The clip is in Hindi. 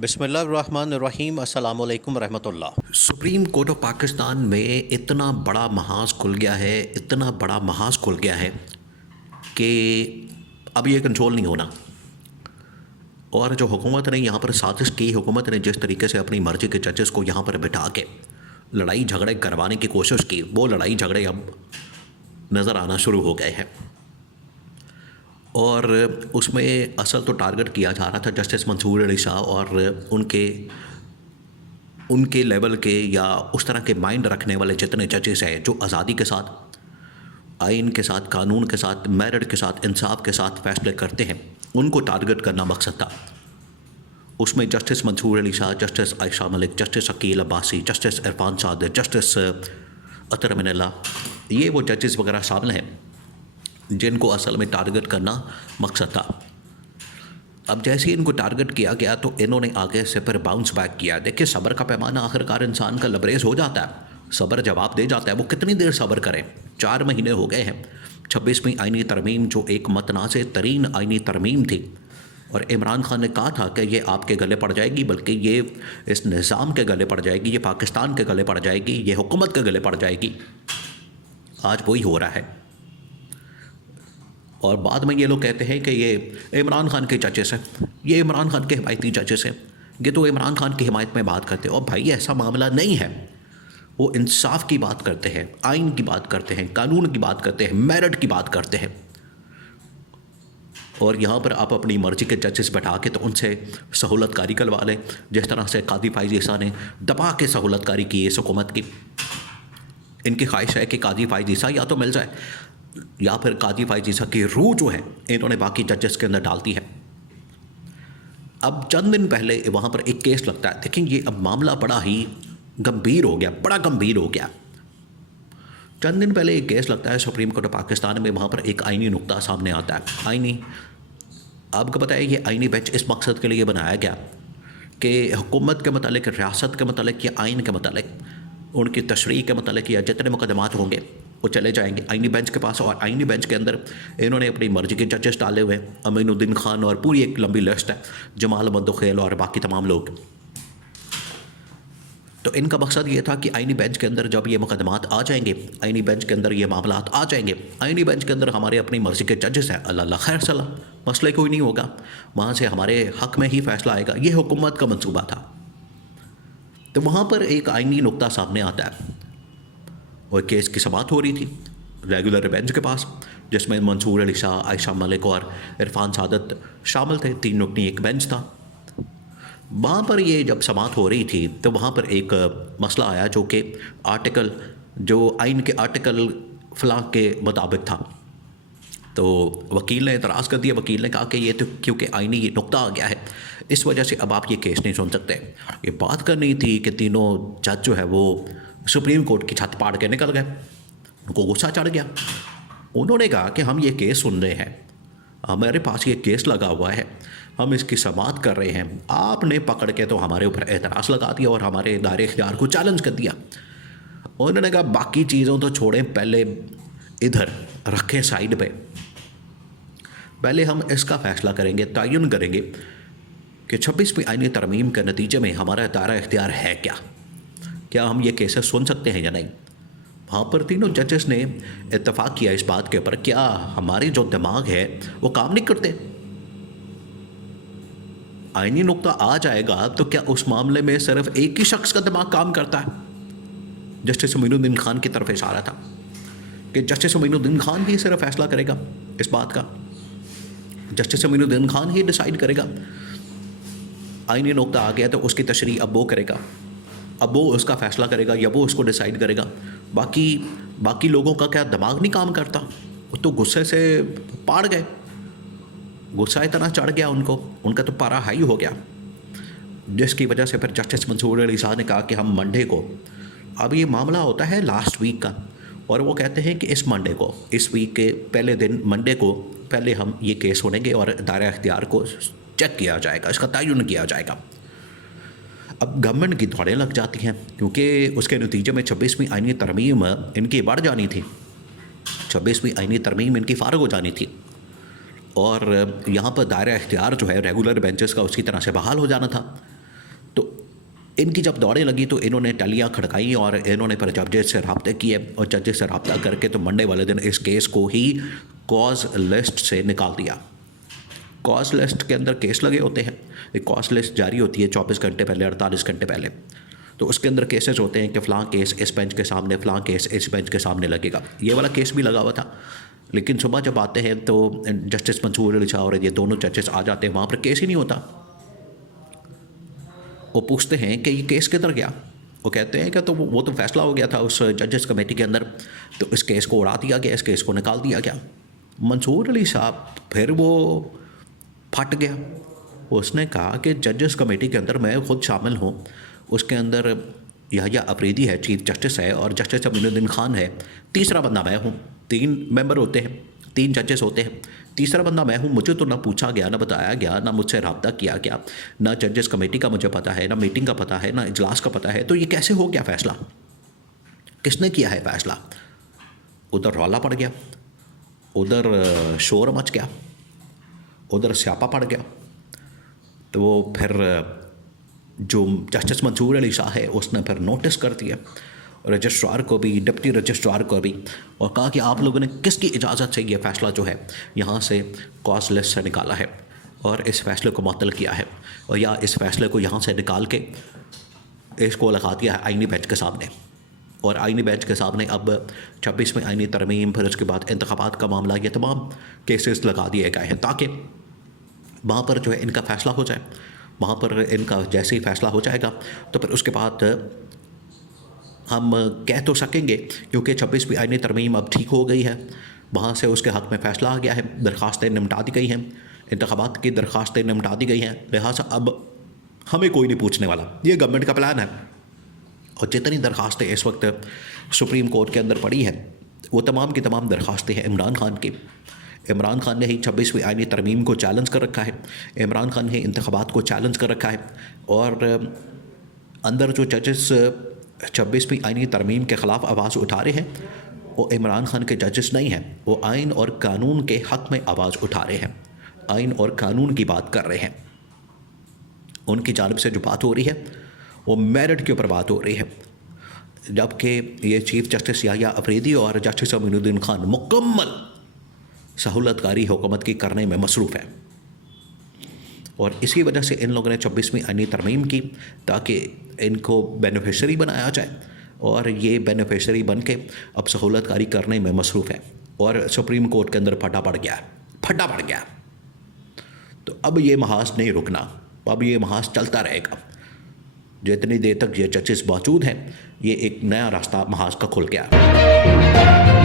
बिस्मिल्लाहिर्रहमानिर्रहीम अस्सलाम वालेकुम रहमतुल्लाह। सुप्रीम कोर्ट ऑफ पाकिस्तान में इतना बड़ा महाज खुल गया है, इतना बड़ा महाज खुल गया है कि अब ये कंट्रोल नहीं होना। और जो हुकूमत ने यहाँ पर साजिश की, हुकूमत ने जिस तरीके से अपनी मर्ज़ी के जजेस को यहाँ पर बिठा के लड़ाई झगड़े करवाने की कोशिश की, वो लड़ाई झगड़े अब नज़र आना शुरू हो गए हैं। और उसमें असल तो टारगेट किया जा रहा था जस्टिस मंसूर अली शाह और उनके लेवल के या उस तरह के माइंड रखने वाले जितने जजेस हैं जो आज़ादी के साथ, आइन के साथ, कानून के साथ, मेरिट के साथ, इंसाफ के साथ फ़ैसले करते हैं, उनको टारगेट करना मकसद था। उसमें justice Mansoor Ali Shah, justice Ayesha Malik, justice Aqeel Abbasi, justice Irfan Sadiq, justice Athar Minallah, ये वो जजेस वगैरह शामिल हैं जिनको असल में टारगेट करना मकसद था। अब जैसे ही इनको टारगेट किया गया तो इन्होंने आगे से फिर बाउंस बैक किया। देखिए, सब्र का पैमाना आखिरकार इंसान का लबरेज हो जाता है, सब्र जवाब दे जाता है। वो कितनी देर सब्र करें? 4 महीने हो गए हैं। 26वीं आइनी तरमीम जो एक मतनाज़ तरीन आइनी तरमीम थी, और इमरान खान ने कहा था कि ये आपके गले पड़ जाएगी, बल्कि ये इस निज़ाम के गले पड़ जाएगी, ये पाकिस्तान के गले पड़ जाएगी, ये हुकूमत के गले पड़ जाएगी। आज वही हो रहा है। और बाद में ये लोग कहते हैं कि ये इमरान खान के जजेस हैं, ये इमरान खान के हिमायती जजेस हैं, ये तो इमरान खान की हिमायत में बात करते हैं। और भाई, ऐसा मामला नहीं है। वो इंसाफ की बात करते हैं, आइन की बात करते हैं, कानून की बात करते हैं, मेरिट की बात करते हैं। और यहाँ पर आप अपनी मर्ज़ी के जजेस बैठा के तो उनसे सहूलतकारी करवा लें, जिस तरह से कादी फाइज़ ईसा ने दबा के सहूलतकारी की इस हुकूमत की। इनकी ख्वाहिश है कि कादी फाइज़ ईसा या तो मिल जाए, या फिर कादी फाइज़ ईसा की रूह जो है इन्होंने बाकी जजेस के अंदर डालती है। अब चंद दिन पहले वहाँ पर एक केस लगता है। देखें, ये अब मामला बड़ा ही गंभीर हो गया, बड़ा गंभीर हो गया। चंद दिन पहले एक केस लगता है सुप्रीम कोर्ट ऑफ पाकिस्तान में। वहाँ पर एक आइनी नुक्ता सामने आता है। आइनी, आपको पता है ये आइनी बेंच इस मकसद के लिए बनाया गया कि हुकूमत के मतलब, रियासत के मतलब या आइन के मतलब, उनकी तशरीह के मतलब या जितने मुकदमात होंगे वो चले जाएंगे आइनी बेंच के पास। और आइनी बेंच के अंदर इन्होंने अपनी मर्ज़ी के जजेस डाले हुए हैं। अमीनुद्दीन खान और पूरी एक लंबी लिस्ट है, जमाल मंदोखेल और बाकी तमाम लोग। तो इनका मकसद ये था कि आइनी बेंच के अंदर जब ये मुकदमात आ जाएंगे, आइनी बेंच के अंदर ये मामलात आ जाएंगे, आइनी बेंच के अंदर हमारे अपनी मर्ज़ी के जजेस हैं, अल्लाह खैर सलाह, मसले कोई नहीं होगा, वहाँ से हमारे हक़ में ही फ़ैसला आएगा। ये हुकूमत का मंसूबा था। तो वहाँ पर एक आइनी नुक्ता सामने आता है और केस की समाअत हो रही थी रेगुलर बेंच के पास, जिसमें मंसूर अली शाह, आयशा मलिक और इरफान सादिक शामिल थे। 3 नुकनी एक बेंच था। वहाँ पर ये जब समाअत हो रही थी तो वहाँ पर एक मसला आया जो कि आर्टिकल, जो आइन के आर्टिकल फ़लाँ के मुताबिक था। तो वकील ने एतराज़ कर दिया। वकील ने कहा कि ये तो क्योंकि आइनी नुक्ता आ गया है, इस वजह से अब आप ये केस नहीं सुन सकते। ये बात करनी थी कि तीनों जज जो है वो सुप्रीम कोर्ट की छत फाड़ के निकल गए। उनको गुस्सा चढ़ गया। उन्होंने कहा कि हम ये केस सुन रहे हैं, हमारे पास ये केस लगा हुआ है, हम इसकी समाअत कर रहे हैं, आपने पकड़ के तो हमारे ऊपर एतराज़ लगा दिया और हमारे दायरे इख्तियार को चैलेंज कर दिया। उन्होंने कहा बाकी चीज़ों तो छोड़ें, पहले इधर रखें साइड पे, पहले हम इसका फ़ैसला करेंगे, तयन करेंगे कि 26वीं आइनी तरमीम के नतीजे में हमारा दायरा इख्तियार है क्या हम ये केसेस सुन सकते हैं या नहीं। वहाँ पर तीनों जजेस ने इत्तफाक किया इस बात के ऊपर, क्या हमारे जो दिमाग है वो काम नहीं करते? आइनी नुक्ता आ जाएगा तो क्या उस मामले में सिर्फ एक ही शख्स का दिमाग काम करता है? जस्टिस अमीनुद्दीन खान की तरफ इशारा था कि जस्टिस अमीनुद्दीन खान ही सिर्फ फैसला करेगा इस बात का, जस्टिस अमीनुद्दीन खान ही डिसाइड करेगा। आइनी नुक्ता आ गया तो उसकी तशरीह अब वो करेगा, अब वो उसका फ़ैसला करेगा या वो उसको डिसाइड करेगा। बाकी लोगों का क्या दिमाग नहीं काम करता? वो तो गुस्से से पाड़ गए, गुस्सा इतना चढ़ गया उनको, उनका तो पारा हाई हो गया, जिसकी वजह से फिर जस्टिस मंसूर अली शाह ने कहा कि हम मंडे को, अब ये मामला होता है लास्ट वीक का, और वो कहते हैं कि इस मंडे को, इस वीक के पहले दिन मंडे को पहले हम ये केस सुनेंगे और दायरा इख्तियार को चेक किया जाएगा, इसका तयन किया जाएगा। अब गवर्नमेंट की दौड़ें लग जाती हैं क्योंकि उसके नतीजे में 26वीं आइनी तरमीम इनकी बढ़ जानी थी, 26वीं आइनी तरमीम इनकी फ़ारग हो जानी थी, और यहाँ पर दायरा इख्तियार जो है रेगुलर बेंचेस का उसकी तरह से बहाल हो जाना था। इनकी जब दौड़ें लगी तो इन्होंने टलियाँ खड़काई और इन्होंने फिर जजेस से रब्ते किए और जजेस से रब्ता करके तो मंडे वाले दिन इस केस को ही कॉज लिस्ट से निकाल दिया। कॉज लिस्ट के अंदर केस लगे होते हैं, एक कॉज लिस्ट जारी होती है 24 घंटे पहले, 48 घंटे पहले। तो उसके अंदर केसेस होते हैं कि फ़लाँ केस इस बेंच के सामने, फ़लाँ केस इस बेंच के सामने लगेगा। ये वाला केस भी लगा हुआ था, लेकिन सुबह जब आते हैं तो जस्टिस मंसूर अली शाह और ये दोनों जजेस आ जाते हैं, वहाँ पर केस ही नहीं होता। वो पूछते हैं कि ये केस किधर गया। वो कहते हैं कि तो वो तो फैसला हो गया था उस जजेस कमेटी के अंदर, तो इस केस को उड़ा दिया गया, इस केस को निकाल दिया गया। मंसूर अली साहब फिर वो फट गया। उसने कहा कि जजेस कमेटी के अंदर मैं खुद शामिल हूँ, उसके अंदर यहया अफरीदी है, चीफ जस्टिस है, और जस्टिस अमीनुद्दीन खान है, तीसरा बंदा मैं हूँ। 3 मेंबर होते हैं, 3 जजेस होते हैं, तीसरा बंदा मैं हूँ। मुझे तो ना पूछा गया, ना बताया गया, ना मुझसे रब्ता किया गया, ना जजेस कमेटी का मुझे पता है, ना मीटिंग का पता है, ना इजलास का पता है। तो ये कैसे हो गया फैसला, किसने किया है फैसला? उधर रौला पड़ गया, उधर शोर मच गया, उधर स्यापा पड़ गया। तो वो फिर जो जस्टिस मंसूर अली शाह है उसने फिर नोटिस कर दिया रजिस्ट्रार को भी, डिप्टी रजिस्ट्रार को भी, और कहा कि आप लोगों ने किसकी इजाज़त से ये फ़ैसला जो है यहाँ से कॉज लिस्ट से निकाला है और इस फ़ैसले को मुअत्तल किया है, और या इस फ़ैसले को यहाँ से निकाल के इसको लगा दिया है आईनी बेंच के सामने। और आईनी बेंच के सामने अब 26वें आईनी तरमीम, फिर उसके बाद इंतखाबात का मामला, ये तमाम केसेस लगा दिए गए हैं ताकि वहाँ पर जो है इनका फ़ैसला हो जाए। वहाँ पर इनका जैसे ही फ़ैसला हो जाएगा तो फिर उसके बाद हम कह तो सकेंगे, क्योंकि 26वीं आईनी तरमीम अब ठीक हो गई है, वहाँ से उसके हक़ में फ़ैसला आ गया है, दरख्वास्तें निपटा दी गई हैं, इंतखाबात की दरख्वास्तें निपटा दी गई हैं, लिहाजा अब हमें कोई नहीं पूछने वाला। ये गवर्नमेंट का प्लान है। और जितनी दरख्वास्तें इस वक्त सुप्रीम कोर्ट के अंदर पड़ी हैं वो तमाम की तमाम दरख्वास्तें हैं इमरान खान की। इमरान खान ने ही 26वीं आईनी तरमीम को चैलेंज कर रखा है, इमरान खान ने इंतखाबात को चैलेंज कर रखा है, और अंदर जो जजेस 26वीं आईनी तरमीम के ख़िलाफ़ आवाज़ उठा रहे हैं वो इमरान खान के जजेस नहीं हैं, वो आइन और कानून के हक़ में आवाज़ उठा रहे हैं, आइन और कानून की बात कर रहे हैं। उनकी जानिब से जो बात हो रही है वो मेरिट के ऊपर बात हो रही है, जबकि ये चीफ जस्टिस यहया अफरीदी और जस्टिस अमीनुद्दीन खान मुकम्मल सहूलतकारी हुकूमत की करने में मसरूफ़ है। और इसी वजह से इन लोगों ने 26वीं आईनी तरमीम की ताकि इनको बेनिफिशरी बनाया जाए, और ये बेनिफिशरी बन के अब सहूलतकारी करने में मसरूफ़ है, और सुप्रीम कोर्ट के अंदर फटा पड़ गया। तो अब ये महाज नहीं रुकना, अब ये महाज चलता रहेगा। जितनी देर तक ये जजेस मौजूद हैं, ये एक नया रास्ता महाज का खुल गया।